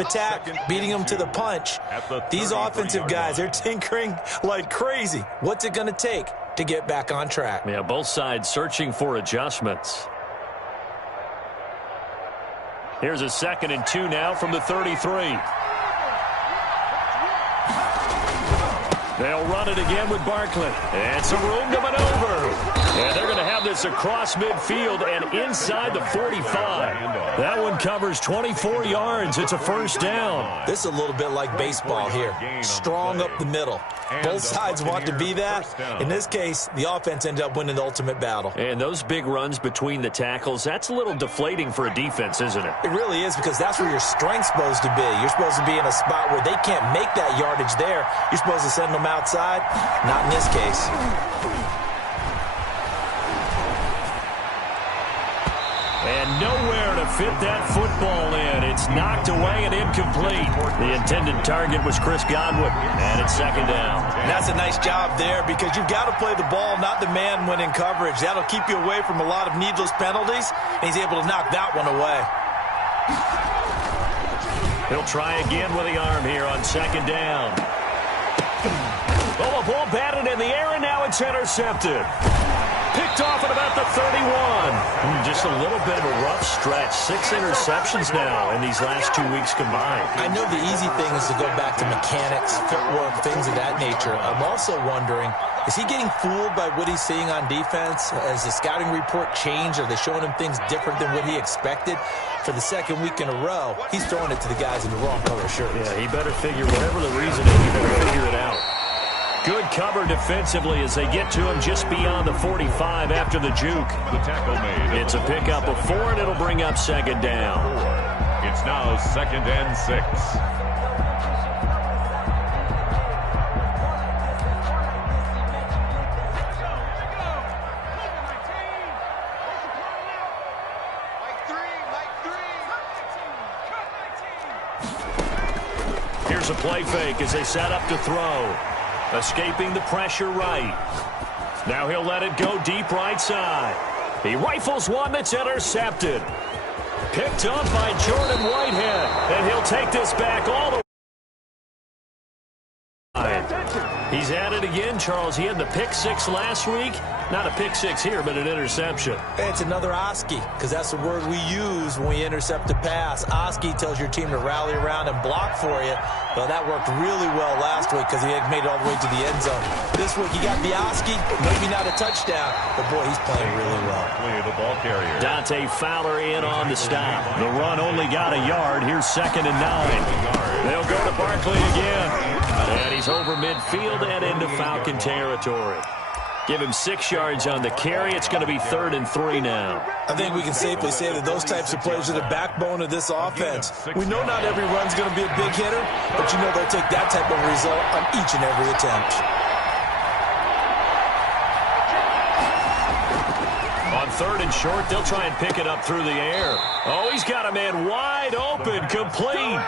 attack, beating them to the punch. These offensive guys, they're tinkering like crazy. What's it going to take to get back on track? Yeah, both sides searching for adjustments. Here's a 2nd and 2 now from the 33. They'll run it again with Barkley. And some room to maneuver. And they're going to have this across midfield and inside the 45. That one covers 24 yards. It's a first down. This is a little bit like baseball here. Strong up the middle. Both sides want to be that. In this case, the offense ended up winning the ultimate battle. And those big runs between the tackles, that's a little deflating for a defense, isn't it? It really is, because that's where your strength's supposed to be. You're supposed to be in a spot where they can't make that yardage there. You're supposed to send them outside. Not in this case. And nowhere to fit that football in. It's knocked away and incomplete. The intended target was Chris Godwin, and it's 2nd down. And that's a nice job there, because you've got to play the ball, not the man when in coverage. That'll keep you away from a lot of needless penalties, and he's able to knock that one away. He'll try again with the arm here on 2nd down. Oh, a ball batted in the air, and now it's intercepted. Picked off at about the 31. Just a little bit of a rough stretch. 6 interceptions now in these last 2 weeks combined. I know the easy thing is to go back to mechanics, footwork, things of that nature. I'm also wondering, is he getting fooled by what he's seeing on defense? Has the scouting report changed? Are they showing him things different than what he expected? For the 2nd week in a row, he's throwing it to the guys in the wrong color shirts. Yeah, he better figure, whatever the reason is, he better figure it out. Good cover defensively as they get to him just beyond the 45 after the juke. The tackle made. It's a pickup of 4, and it'll bring up 2nd down. It's now 2nd and 6. Here's a play fake as they set up to throw. Escaping the pressure right. Now he'll let it go deep right side. He rifles one that's intercepted. Picked up by Jordan Whitehead. And he'll take this back all the way. He's at it again, Charles. He had the pick 6 last week. Not a pick 6 here, but an interception. It's another Oski, because that's the word we use when we intercept a pass. Oski tells your team to rally around and block for you. Well, that worked really well last week because he had made it all the way to the end zone. This week, he got the Oski, maybe not a touchdown, but boy, he's playing really well. The ball carrier. Dante Fowler in on the stop. The run only got a yard. Here's 2nd and 9. They'll go to Barkley again. And he's over midfield and into Falcon territory. Give him 6 yards on the carry. It's going to be 3rd and 3 now. I think we can safely say that those types of plays are the backbone of this offense. We know not every run's going to be a big hitter, but you know they'll take that type of result on each and every attempt. On 3rd and short, they'll try and pick it up through the air. Oh, he's got a man wide open, complete.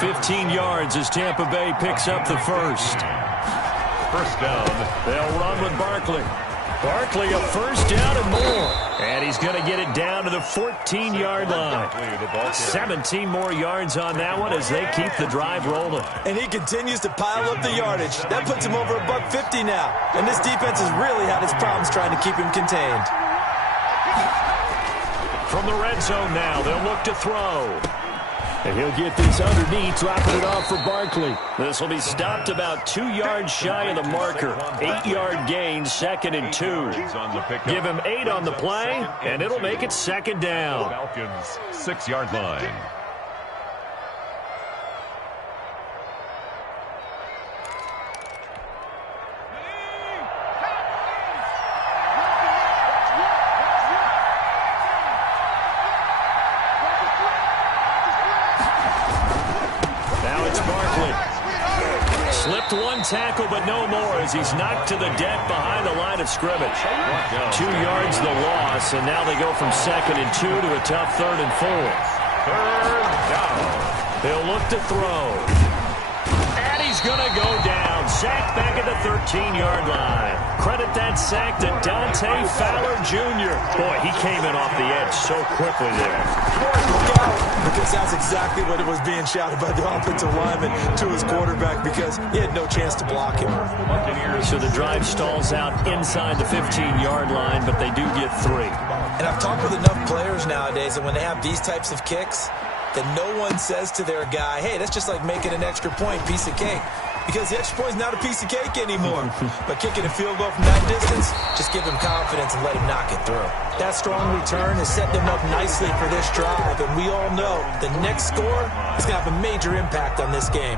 15 yards as Tampa Bay picks up the first. First down. They'll run with Barkley. Barkley a first down and more. And he's going to get it down to the 14-yard line. 17 more yards on that one as they keep the drive rolling. And he continues to pile up the yardage. That puts him over $150 now. And this defense has really had its problems trying to keep him contained. From the red zone now, they'll look to throw. And he'll get this underneath, dropping it off for Barkley. This will be stopped about 2 yards shy of the marker. 8-yard gain, 2nd and 2. Give him 8 on the play, and it'll make it 2nd down. Falcons, 6-yard line. Slipped one tackle, but no more as he's knocked to the deck behind the line of scrimmage. 2 yards the loss, and now they go from 2nd and 2 to a tough 3rd and 4. 3rd down. He'll look to throw. And he he's going to go down. Sacked back at the 13-yard line. Credit that sack to Dante Fowler Jr. Boy, he came in off the edge so quickly there. Look out, because that's exactly what it was being shouted by the offensive lineman to his quarterback, because he had no chance to block him. So the drive stalls out inside the 15-yard line, but they do get 3. And I've talked with enough players nowadays that when they have these types of kicks, that no one says to their guy, hey, that's just like making an extra point, piece of cake. Because the extra point is not a piece of cake anymore. But kicking a field goal from that distance, just give him confidence and let him knock it through. That strong return has set them up nicely for this drive. And we all know the next score is going to have a major impact on this game.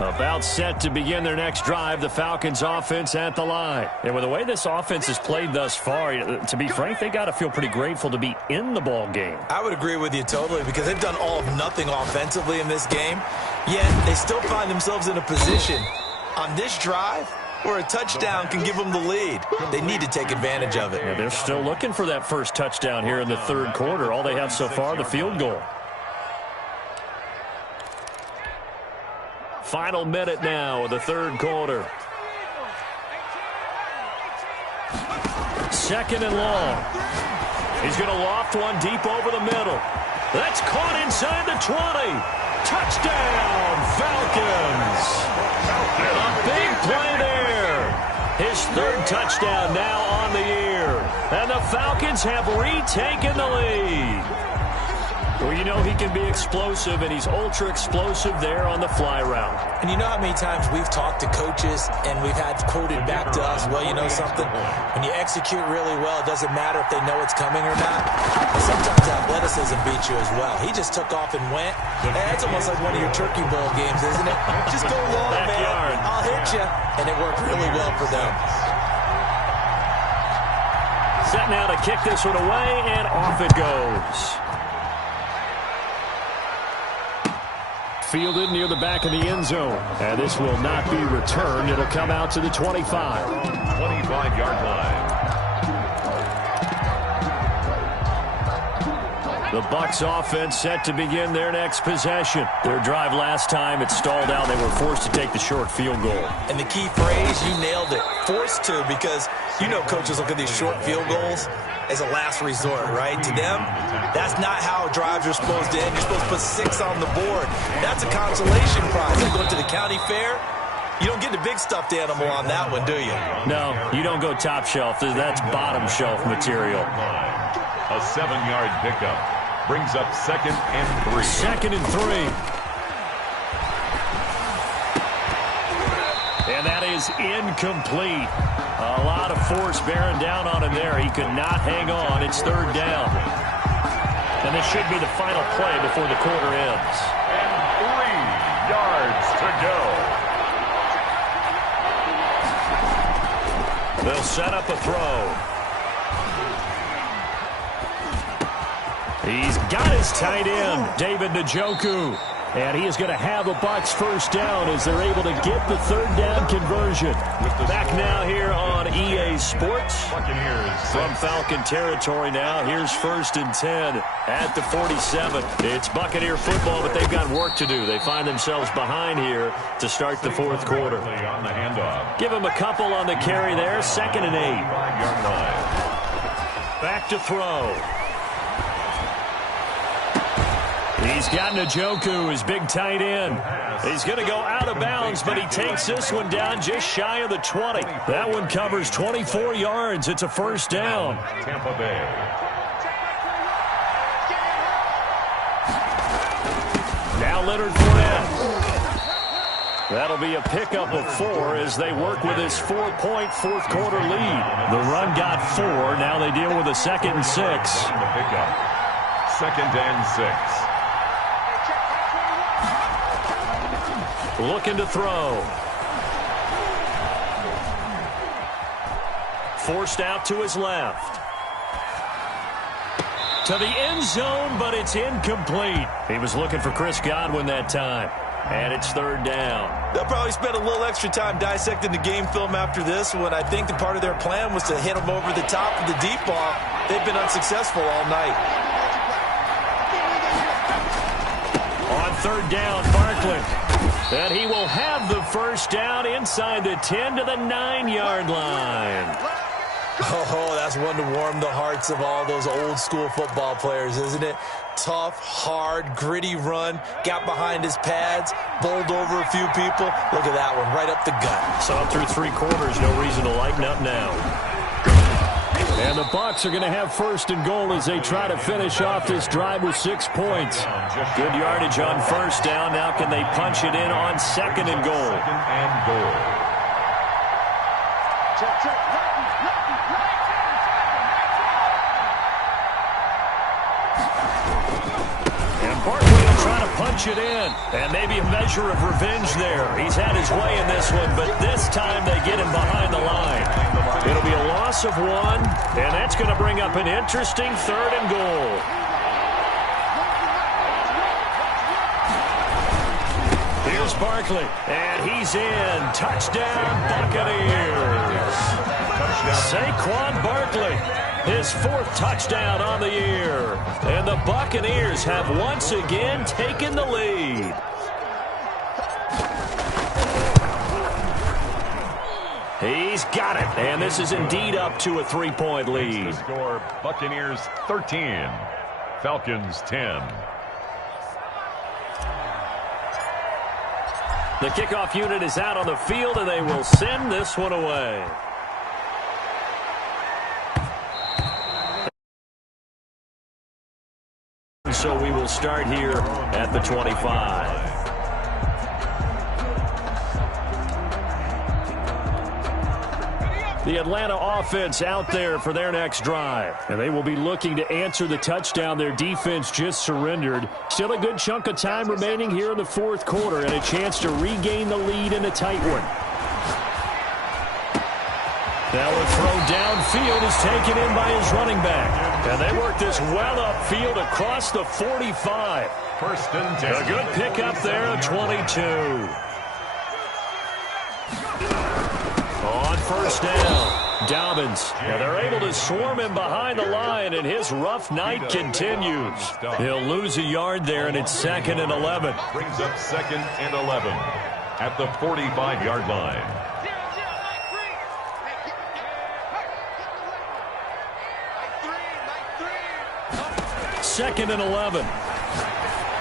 About set to begin their next drive, the Falcons offense at the line. And with the way this offense has played thus far, to be frank, they got to feel pretty grateful to be in the ball game. I would agree with you totally, because they've done all of nothing offensively in this game, yet they still find themselves in a position on this drive where a touchdown can give them the lead. They need to take advantage of it. Yeah, they're still looking for that first touchdown here in the third quarter. All they have so far, the field goal. Final minute now of the third quarter. Second and long. He's going to loft one deep over the middle. That's caught inside the 20. Touchdown, Falcons. A big play there. His third touchdown now on the year. And the Falcons have retaken the lead. Well, you know he can be explosive, and he's ultra-explosive there on the fly route. And you know how many times we've talked to coaches and we've had quoted back to us, well, you know something? When you execute really well, it doesn't matter if they know it's coming or not. But sometimes athleticism beats you as well. He just took off and went. That's almost like one of your Turkey Bowl games, isn't it? Just go long, man. I'll hit you. And it worked really well for them. Set now to kick this one away, and off it goes. Fielded near the back of the end zone. And this will not be returned. It'll come out to the 25. 25-yard line. The Bucs offense set to begin their next possession. Their drive last time, it stalled out. They were forced to take the short field goal. And the key phrase, you nailed it. Forced to, because you know coaches look at these short field goals as a last resort, right? To them, that's not how drives are supposed to end. You're supposed to put 6 on the board. That's a consolation prize. Like going to the county fair, you don't get the big stuffed animal on that one, do you? No, you don't go top shelf. That's bottom shelf material. A 7-yard pickup brings up 2nd and 3. 2nd and 3. And that is incomplete. A lot of force bearing down on him there. He could not hang on. It's 3rd down. And this should be the final play before the quarter ends. And 3 yards to go. They'll set up a throw. He's got his tight end, David Njoku. And he is going to have the Bucs first down as they're able to get the 3rd down conversion. Back now here on EA Sports. From Falcon territory now. Here's 1st and 10 at the 47. It's Buccaneer football, but they've got work to do. They find themselves behind here to start the 4th quarter. On the handoff. Give them a couple on the carry there. 2nd and 8. 5-yard line. Back to throw. He's got Njoku, his big tight end. He's going to go out of bounds, but he takes this one down just shy of the 20. That one covers 24 yards. It's a first down. Tampa Bay. Now Leonard Fournette. That'll be a pickup of 4 as they work with this 4-point fourth quarter lead. The run got 4. Now they deal with a 2nd and 6. The pickup. 2nd and 6. Looking to throw. Forced out to his left. To the end zone, but it's incomplete. He was looking for Chris Godwin that time. and it's third down. They'll probably spend a little extra time dissecting the game film after this one. I think the part of their plan was to hit them over the top of the deep ball. They've been unsuccessful all night. On third down, Barkley. And he will have the first down inside the 10 to the 9-yard line. Oh, that's one to warm the hearts of all those old-school football players, isn't it? Tough, hard, gritty run. Got behind his pads, bowled over a few people. Look at that one, right up the gut. So through 3 quarters, no reason to lighten up now. And the Bucs are going to have first and goal as they try to finish off this drive with 6 points. Good yardage on first down. Now can they punch it in on second and goal? Second and goal. And Barkley will try to punch it in. And maybe a measure of revenge there. He's had his way in this one, but this time they get him behind the line. It'll be a loss of 1, and that's going to bring up an interesting third and goal. Here's Barkley, and he's in. Touchdown, Buccaneers. Saquon Barkley, his 4th touchdown on the year. And the Buccaneers have once again taken the lead. He's got it, and this is indeed up to a 3-point lead. The score, Buccaneers 13, Falcons 10. The kickoff unit is out on the field, and they will send this one away. So we will start here at the 25. The Atlanta offense out there for their next drive. And they will be looking to answer the touchdown their defense just surrendered. Still a good chunk of time remaining here in the 4th quarter and a chance to regain the lead in a tight one. Now a throw downfield is taken in by his running back. And they work this well upfield across the 45. First and 10. A good pickup there at 22. On first down, Dobbins. Now they're able to swarm him behind the line, and his rough night continues. He'll lose a yard there, and it's 2nd and 11. Brings up 2nd and 11 at the 45-yard line. Second and 11.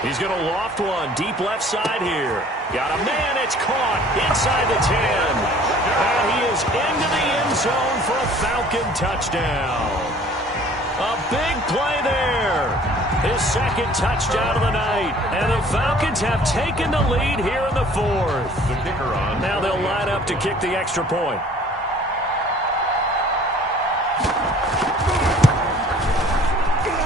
He's going to loft one deep left side here. Got a man. It's caught inside the 10. And he is into the end zone for a Falcon touchdown. A big play there. His 2nd touchdown of the night. And the Falcons have taken the lead here in the 4th. The kicker on. Now they'll line up to kick the extra point.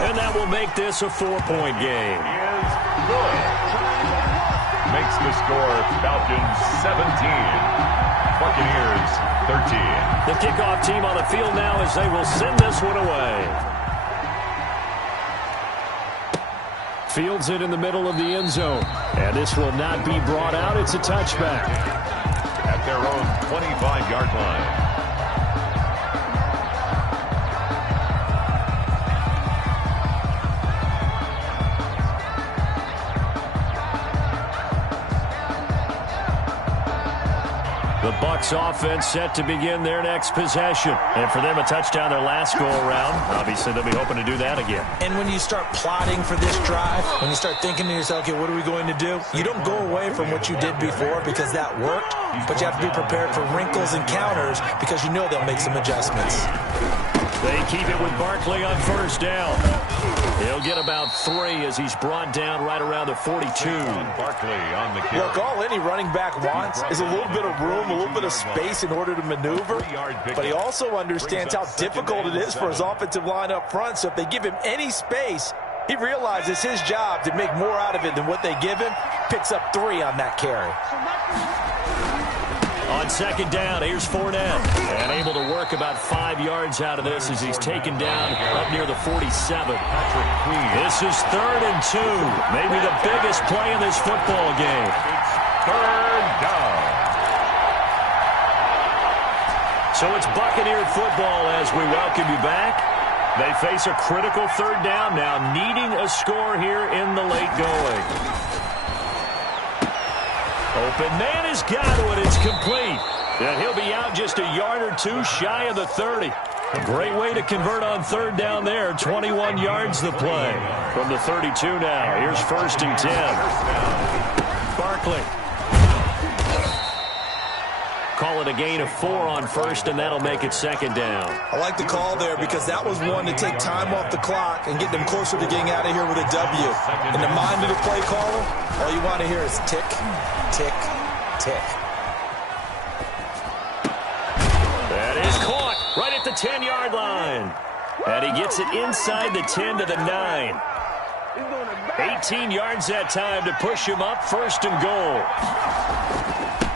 And that will make this a 4-point game. Is good. Makes the score Falcons 17, Buccaneers 13. The kickoff team on the field now as they will send this one away. Fields it in the middle of the end zone. And this will not be brought out. It's a touchback. At their own 25-yard line. The Bucs offense set to begin their next possession. And for them, a touchdown their last go-around. Obviously, they'll be hoping to do that again. And when you start plotting for this drive, when you start thinking to yourself, okay, what are we going to do? You don't go away from what you did before because that worked, but you have to be prepared for wrinkles and counters because you know they'll make some adjustments. They keep it with Barkley on first down. He'll get about 3 as he's brought down right around the 42. Barkley on the kick. Look, all any running back wants is a little bit of room, a little bit of space in order to maneuver. But he also understands how difficult it is for his offensive line up front. So if they give him any space, he realizes his job to make more out of it than what they give him. Picks up 3 on that carry. On second down, here's Fournette. And able to work about 5 yards out of this as he's taken down up near the 47. This is 3rd and 2. Maybe the biggest play in this football game. Third down. So it's Buccaneer football as we welcome you back. They face a critical 3rd down now, needing a score here in the late going. Open man has got it. It's complete. And he'll be out just a yard or two shy of the 30. A great way to convert on 3rd down there. 21 yards the play. From the 32 now. Here's 1st and 10. Barkley. Call it a gain of 4 on 1st, and that'll make it 2nd down. I like the call there because that was one to take time off the clock and get them closer to getting out of here with a W. In the mind of the play caller, all you want to hear is tick, tick, tick. That is caught right at the 10-yard line. And he gets it inside the 10 to the 9. 18 yards that time to push him up, 1st and goal.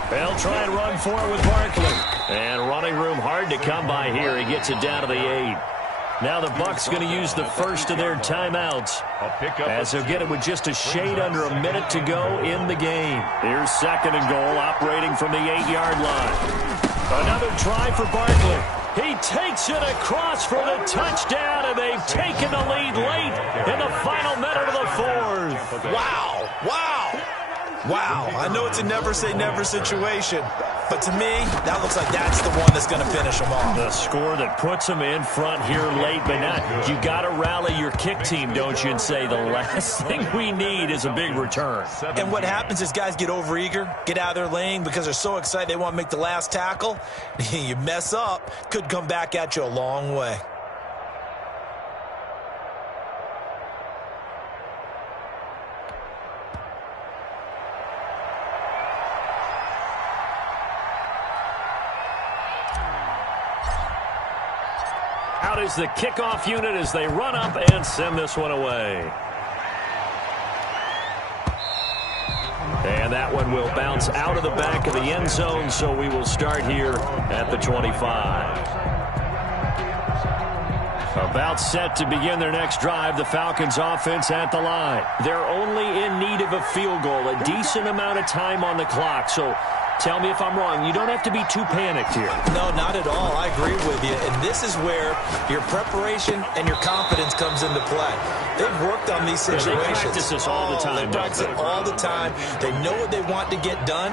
They'll try and run for it with Barkley. And running room hard to come by here. He gets it down to the 8. Now the Bucs going to use the first of their timeouts as they'll get it with just a shade under a minute to go in the game. Here's 2nd and goal, operating from the 8-yard line. Another try for Barkley. He takes it across for the touchdown, and they've taken the lead late in the final minute of the 4th. Wow, wow. Wow, I know it's a never-say-never situation, but to me, that looks like that's the one that's going to finish them off. The score that puts them in front here late, but not. You got to rally your kick team, don't you, and say the last thing we need is a big return. And what happens is guys get overeager, get out of their lane because they're so excited they want to make the last tackle. You mess up, could come back at you a long way. Out is the kickoff unit as they run up and send this one away. And that one will bounce out of the back of the end zone, so we will start here at the 25. About set to begin their next drive, the Falcons offense at the line. They're only in need of a field goal, a decent amount of time on the clock, so tell me if I'm wrong. You don't have to be too panicked here. No, not at all. I agree with you. And this is where your preparation and your confidence comes into play. They've worked on these situations. They practice this all the time. They practice it all the time. They know what they want to get done.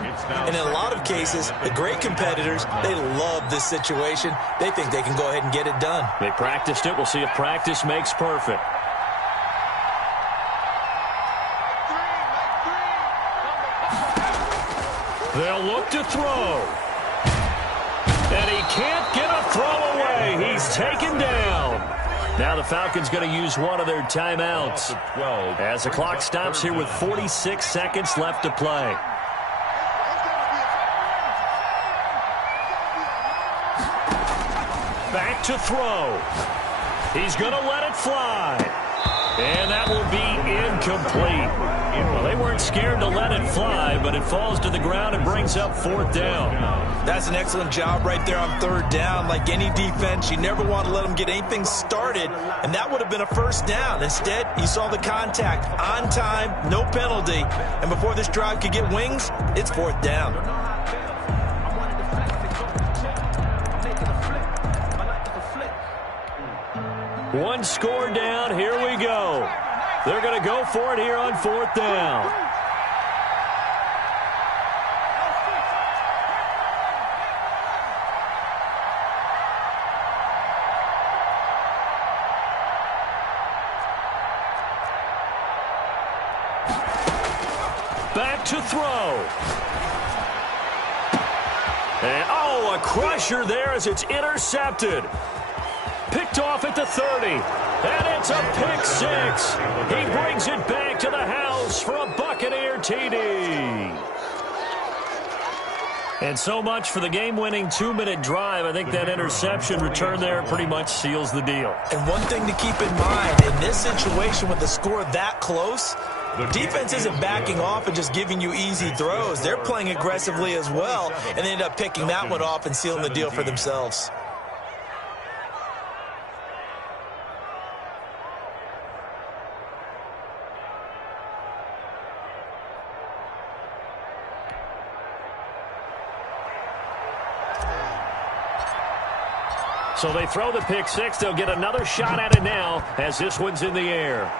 And in a lot of cases, the great competitors, they love this situation. They think they can go ahead and get it done. They practiced it. We'll see if practice makes perfect. They'll look to throw. And he can't get a throw away. He's taken down. Now the Falcons going to use one of their timeouts as the clock stops here with 46 seconds left to play. Back to throw. He's going to let it fly. And that will be incomplete. Well, they weren't scared to let it fly, but it falls to the ground and brings up 4th down. That's an excellent job right there on 3rd down. Like any defense, you never want to let them get anything started, and that would have been a 1st down. Instead, you saw the contact on time, no penalty, and before this drive could get wings, it's 4th down. One score down. Here we go. They're going to go for it here on 4th down. Back to throw. And, oh, a crusher there as it's intercepted. Picked off at the 30, and it's a pick 6. He brings it back to the house for a Buccaneer TD. And so much for the game-winning 2-minute drive. I think that interception return there pretty much seals the deal. And one thing to keep in mind, in this situation with the score that close, Defense isn't backing off and just giving you easy throws. They're playing aggressively as well, and they end up picking that one off and sealing the deal for themselves. So they throw the pick six. They'll get another shot at it now as this one's in the air.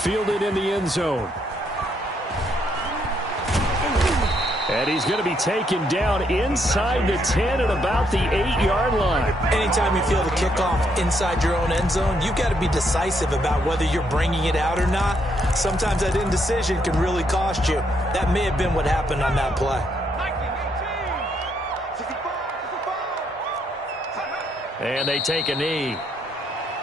Fielded in the end zone. And he's going to be taken down inside the 10 at about the 8-yard line. Anytime you feel the kickoff inside your own end zone, you've got to be decisive about whether you're bringing it out or not. Sometimes that indecision can really cost you. That may have been what happened on that play. And they take a knee.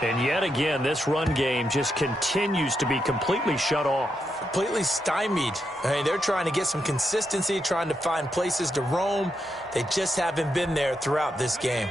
And yet again, this run game just continues to be completely shut off. Completely stymied. I mean, they're trying to get some consistency, trying to find places to roam. They just haven't been there throughout this game.